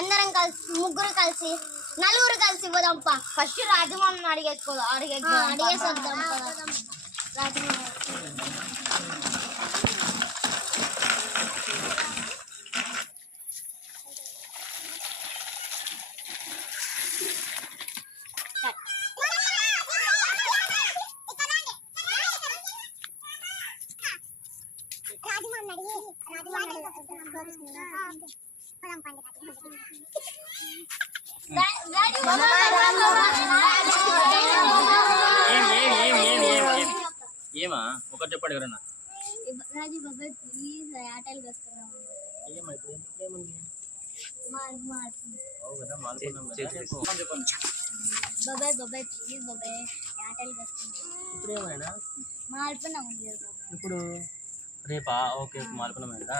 అందరం కలిసి ముగ్గురు కలిసి నలుగురు కలిసి పోదాంపా. ఫస్ట్ రాజమౌళిని అడిగేసొద్దాం. ఏమా ఒకటి చెప్పండి ఎవరన్నా. రాజు బాబాయ్ ప్లీజ్ ఆటలు వస్తున్నాం. బాబాయ్ బాబాయ్ ప్లీజ్ బాబాయ్ ఆటలు వస్తున్నాం. ఇప్పుడు ఏమైనా మాల్పన్నాం ఇప్పుడు రేపా? ఓకే మాల్పనం కదా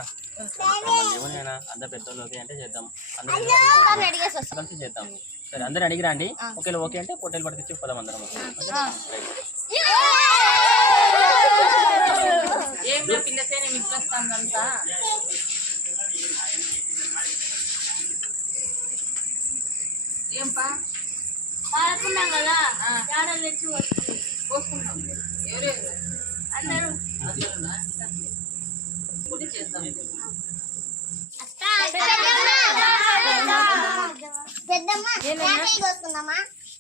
ఏమైనా అందరు పెద్దోళ్ళు ఓకే అంటే చేద్దాం, కలిసి చేద్దాం. సరే అందరు అడిగిరా అండి. ఓకే ఓకే అంటే పొట్టేలు పట్టుకొచ్చి పోదాం అందరం. ఏం పిల్లసేనే మిట్లొస్తుందంతా. ఏంపా ఆడుకున్నాం కదా ఆడలు తెచ్చి పోసుకుంటాం. ఎవరెవరు అందరూ పుట్టి చేద్దాం.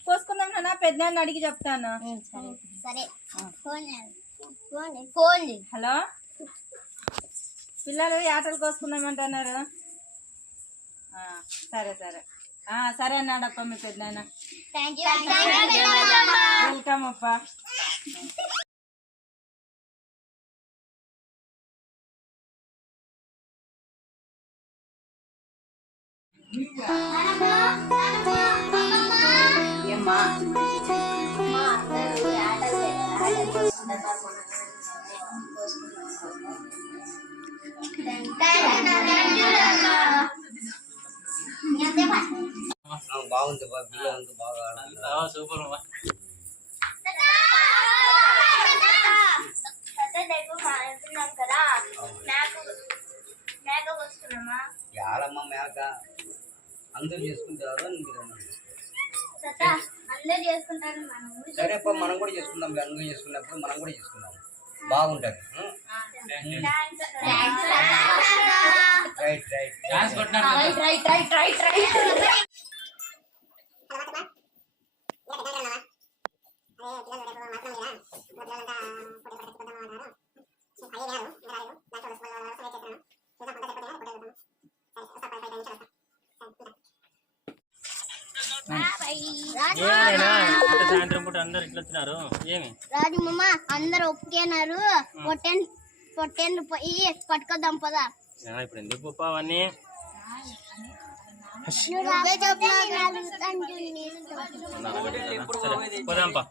పోసుకుందాం నాన్న. పెద్ద అడిగి చెప్తాను. సరే ఫోన్. హలో పిల్లలు ఆటలు కోసుకుందామంటున్నారు. సరే సరే సరే అన్నాడప్ప మీ పెద్ద. వెల్కమ్ అప్ప. ఏమ్మా బాగుంది బాగా సూపర్. కదా మేక వస్తున్నామా? యాడమ్మ మేక అందరూ చేసుకుంటారు. అందరు చేసుకుంటారు. సరే మనం కూడా చేసుకుందాం. అందరూ చేసుకున్నప్పుడు మనం కూడా చేసుకుందాం. బాగుంటది. రైట్ సాయంత్రం పూట అందరు ఇట్లా వచ్చినారు. ఏమి రాజు మామ అందరు ఒప్పుకేనారు. పొట్టేళ్ళు పోయి పట్టుకొద్దాం పదా. ఇప్పుడు ఎందుకు గొప్ప అవన్నీ? పోదాంపా.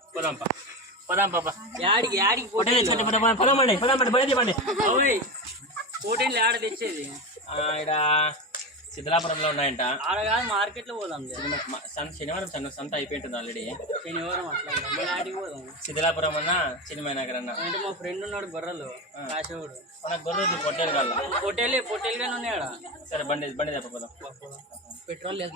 పోటీలు ఆడ తెచ్చేది ఇక్కడ సిద్ధలాపురంలో ఉన్నాయంట. ఆడ కాదు మార్కెట్ లో పోదాం. శనివారం సంత అయిపోయింటుంది ఆల్రెడీ. శనివారం అట్లా ఆడికి పోదాం. సిద్ధలాపురం అన్నా చిన్నమయ నగర్ అన్నా. అంటే మా ఫ్రెండ్ ఉన్నాడు గొర్రెలు కాసేవాడు. మనకు గొర్రెలు పొట్టేలు కాదు. పొట్టేలు కానీ ఉన్నాయి ఆడ. సరే బండి తప్పపోదాం. పెట్రోల్ లేదు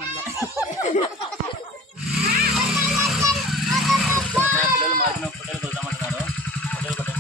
పిల్లలు మార్కెట్ పొట్టేలు కొద్దామంటున్నారు. పొట్టేలు కొట్టే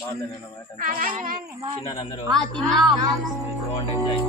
బాగుంది అన్నమాట అంతా. తిన్నారు అందరూ తిన్నాం బాగుంది ఎంజాయ్